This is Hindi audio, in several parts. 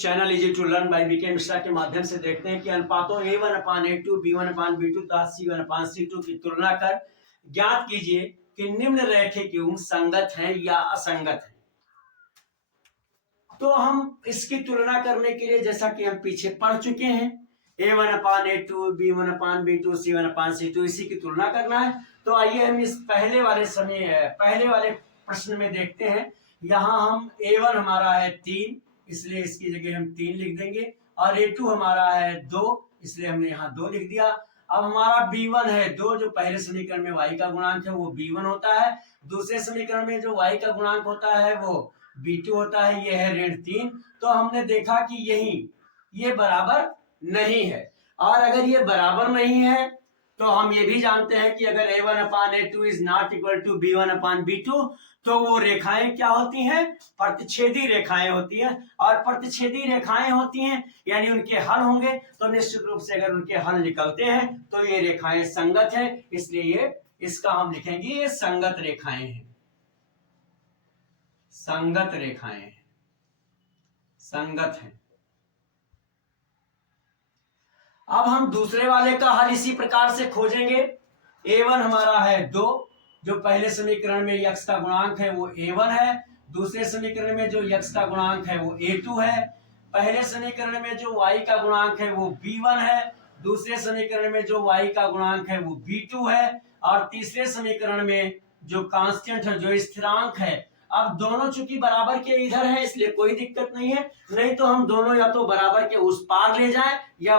इस channel Easy to Learn by B K Mishra के माध्यम से देखते हैं कि अनुपातों A1/A2 B1/B2 तथा C1/C2 की तुलना कर ज्ञात कीजिए कि निम्न रैखिक युग्म संगत हैं या असंगत हैं। तो हम इसकी तुलना करने के लिए जैसा कि हम पीछे पढ़ चुके हैं A1/A2 B1/B2 C1/C2 इसी की तुलना करना है। तो आइए हम इस पहले वाले प्रश्न में देखते हैं। यहाँ हम A1 हमारा है 3, इसलिए इसकी जगह हम 3 लिख देंगे, और A2 हमारा है 2, इसलिए हमने यहाँ 2 लिख दिया। अब हमारा B1 है 2, जो पहले समीकरण में y का गुणांक है वो B1 होता है। दूसरे समीकरण में जो y का गुणांक होता है वो B2 होता है। ये है ऋण 3। तो हमने देखा कि ये बराबर नहीं है, और अगर ये बराबर नहीं है तो हम ये भी जानते हैं कि अगर A1/A2 is not equal to B1/B2 तो वो रेखाएं क्या होती हैं? प्रतिच्छेदी रेखाएं होती हैं, और प्रतिच्छेदी रेखाएं होती हैं यानी उनके हल होंगे। तो निश्चित रूप से अगर उनके हल निकलते हैं तो ये रेखाएं संगत हैं, इसलिए इसका हम लिखेंगे ये संगत रेखाएं हैं। संगत रेखाएं हैं, संगत हैं। अब हम दूसरे वाले का हल इसी प्रकार से खोजेंगे। A1 हमारा है 2, जो पहले समीकरण में x का गुणांक है वो A1 है। दूसरे समीकरण में जो x का गुणांक है वो A2 है। पहले समीकरण में जो y का गुणांक है वो B1 है। दूसरे समीकरण में जो y का गुणांक है वो B2 है, और तीसरे समीकरण में जो कांस्टेंट है, जो स्थिरांक है, अब दोनों चूंकि बराबर के इधर है इसलिए कोई दिक्कत नहीं है। नहीं तो हम दोनों या तो बराबर के उस पार ले जाएं या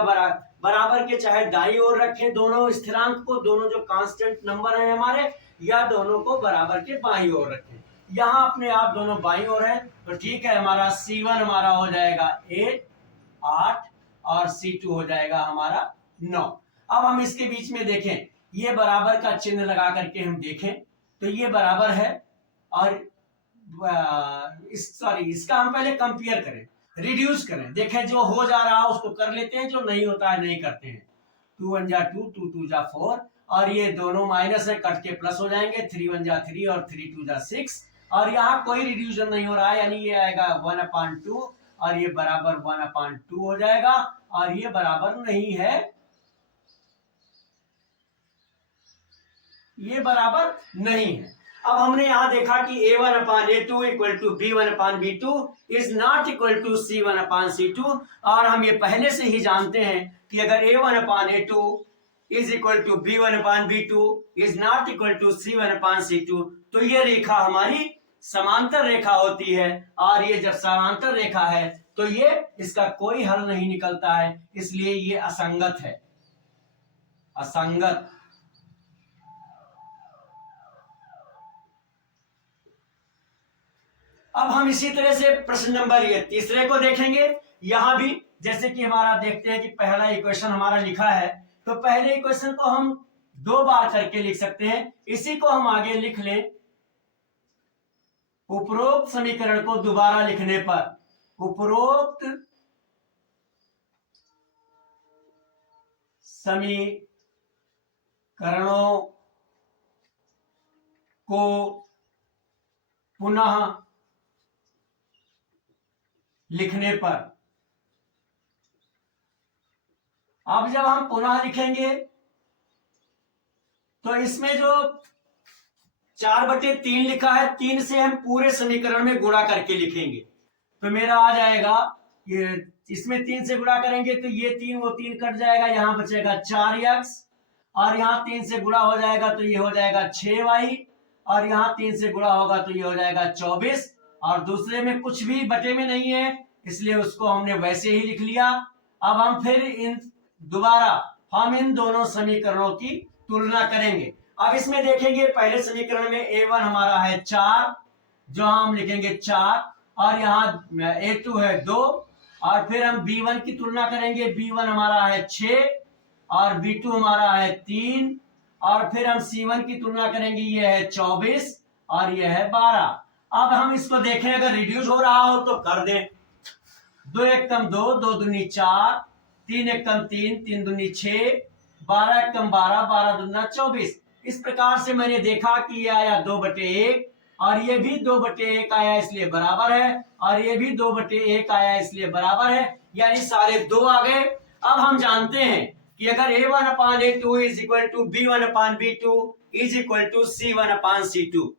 बराबर के चाहे दाईं ओर रखें दोनों स्थिरांक को, दोनों जो कांस्टेंट नंबर है हमारे, या दोनों को बराबर के बाईं ओर रखें। यहाँ अपने आप दोनों बाईं ओर है तो ठीक है। हमारा C1 हमारा हो जाएगा 8 और C2 हो जाएगा हमारा 9। अब हम इसके बीच में देखें, ये बराबर का चिन्ह लगा करके हम देखें तो ये बराबर है, और इसका हम पहले कंपेयर करें, रिड्यूस करें, देखें जो हो जा रहा है उसको कर लेते हैं, जो नहीं होता है नहीं करते हैं। 2 1 जा 2, 2 2 जा 4, और ये दोनों माइनस है, कट के प्लस हो जाएंगे। 3 1 जा 3 और 3 2 जा 6, और यहाँ कोई रिड्यूशन नहीं हो रहा है, यानी ये आएगा 1/2 और ये बराबर 1/2 हो जाएगा, और ये बराबर नहीं है, ये बराबर नहीं है। अब हमने यहां देखा कि A1/A2 equal to B1/B2 is not equal to C1/C2, और हम ये पहले से ही जानते हैं कि अगर A1/A2 is equal to B1/B2 is not equal to C1/C2 तो ये रेखा हमारी समांतर रेखा होती है, और ये जब समांतर रेखा है तो ये इसका कोई हल नहीं निकलता है, इसलिए ये असंगत है, असंगत। अब हम इसी तरह से प्रश्न नंबर ये तीसरे को देखेंगे। यहां भी जैसे कि हमारा देखते हैं कि पहला इक्वेशन हमारा लिखा है, तो पहले इक्वेशन को हम 2 बार करके लिख सकते हैं। इसी को हम आगे लिख लें, उपरोक्त समीकरण को दोबारा लिखने पर, उपरोक्त समीकरणों को पुनः लिखने पर, अब जब हम पुनः लिखेंगे तो इसमें जो 4/3 लिखा है, 3 से हम पूरे समीकरण में गुणा करके लिखेंगे तो मेरा आ जाएगा, ये इसमें 3 से गुणा करेंगे तो ये 3 वो 3 कट जाएगा, यहां बचेगा 4x, और यहां 3 से गुणा हो जाएगा तो ये हो जाएगा 6y, और यहां 3 से गुणा होगा तो ये हो जाएगा 24, और दूसरे में कुछ भी बटे में नहीं है इसलिए उसको हमने वैसे ही लिख लिया। अब हम फिर दोबारा हम इन दोनों समीकरणों की तुलना करेंगे। अब इसमें देखेंगे पहले समीकरण में A1 हमारा है 4, जो हम लिखेंगे 4, और यहाँ A2 है 2, और फिर हम B1 की तुलना करेंगे। B1 हमारा है 6 और B2 हमारा है 3, और फिर हम C1 की तुलना करेंगे, ये है 24 और ये है 12। अब हम इसको देखें, अगर रिड्यूस हो रहा हो तो कर दें। 2 1 कम 2, 2 दूनी 4, 3 1 कम 3, 3 दूनी 6, 12 1 कम 12, 12 दूना 24। इस प्रकार से मैंने देखा कि ये आया 2/1 और ये भी 2/1 आया इसलिए बराबर है, और ये भी 2/1 आया इसलिए बराबर है, यानी सारे 2 आ गए। अब हम जानते हैं कि अगर A1/A2 is equal to B1/B2 is equal to C1/C2,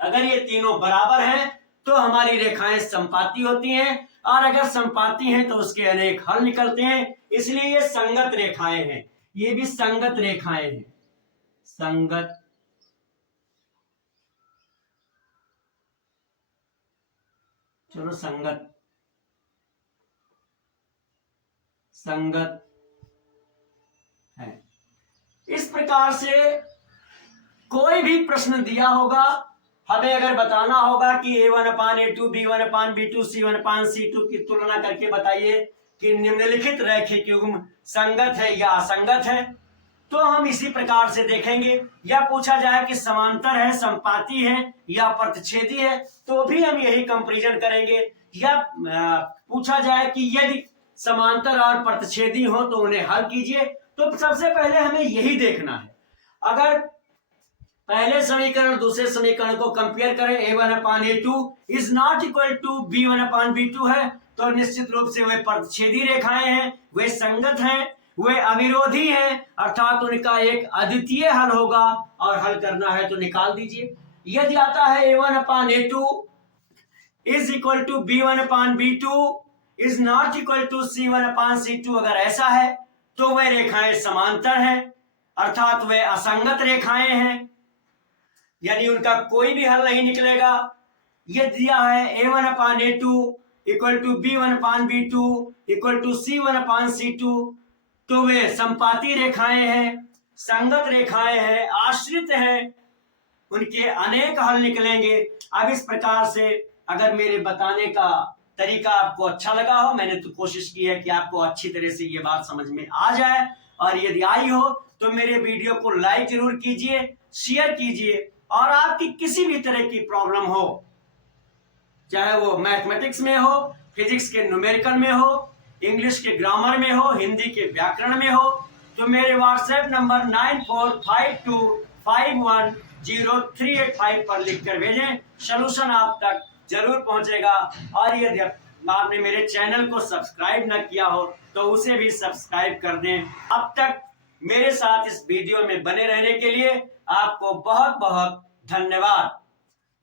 अगर ये तीनों बराबर हैं तो हमारी रेखाएं संपाती होती हैं, और अगर संपाती हैं तो उसके अनेक हल निकलते हैं, इसलिए ये संगत रेखाएं हैं। ये भी संगत रेखाएं हैं, संगत चलो संगत है। इस प्रकार से कोई भी प्रश्न दिया होगा, हमें अगर बताना होगा कि A1/A2 B1/B2 C1/C2 की तुलना करके बताइए कि निम्नलिखित रैखिक युग्म संगत है या असंगत है, तो हम इसी प्रकार से देखेंगे। या पूछा जाए कि समांतर है, संपाती है या प्रतिच्छेदी है, तो भी हम यही कंपैरिजन करेंगे। या पूछा जाए कि यदि समांतर और प्रतिच्छेदी हो तो उन्हें हल कीजिए, तो सबसे पहले हमें यही देखना है। अगर पहले समीकरण दूसरे समीकरण को कंपेयर करें, A1/A2 is not equal to B1/B2 है, तो निश्चित रूप से वे प्रतिच्छेदी रेखाएं हैं, वे संगत हैं, वे अविरोधी हैं, अर्थात उनका एक अद्वितीय हल होगा, और हल करना है तो निकाल दीजिए। यदि आता है A1/A2 is equal to B1/B2 is not equal to C1/C2, अगर ऐसा है तो वे रेखाएं समांतर हैं, अर्थात वे असंगत रेखाएं हैं, यानी उनका कोई भी हल नहीं निकलेगा। ये दिया है A1/A2 equal to B1/B2 equal to C1/C2, तो वे संपाती रेखाएं हैं, संगत रेखाएं हैं, आश्रित हैं, उनके अनेक हल निकलेंगे। अब इस प्रकार से अगर मेरे बताने का तरीका आपको अच्छा लगा हो, मैंने तो कोशिश की है कि आपको अच्छी तरह से ये बात समझ में आ जाए, और यदि आई हो तो मेरे वीडियो को लाइक जरूर कीजिए, शेयर कीजिए, और आपकी किसी भी तरह की प्रॉब्लम हो, चाहे वो मैथमेटिक्स में हो, फिजिक्स के न्यूमेरिकल में हो, इंग्लिश के ग्रामर में हो, हिंदी के व्याकरण में हो, तो मेरे व्हाट्सएप नंबर 9452510385 पर लिखकर भेजें, सलूशन आप तक जरूर पहुंचेगा। और यदि आपने मेरे चैनल को सब्सक्राइब न किया हो तो उसे भी सब्सक्राइब कर दें। अब तक मेरे साथ इस वीडियो में बने रहने के लिए आपको बहुत बहुत धन्यवाद।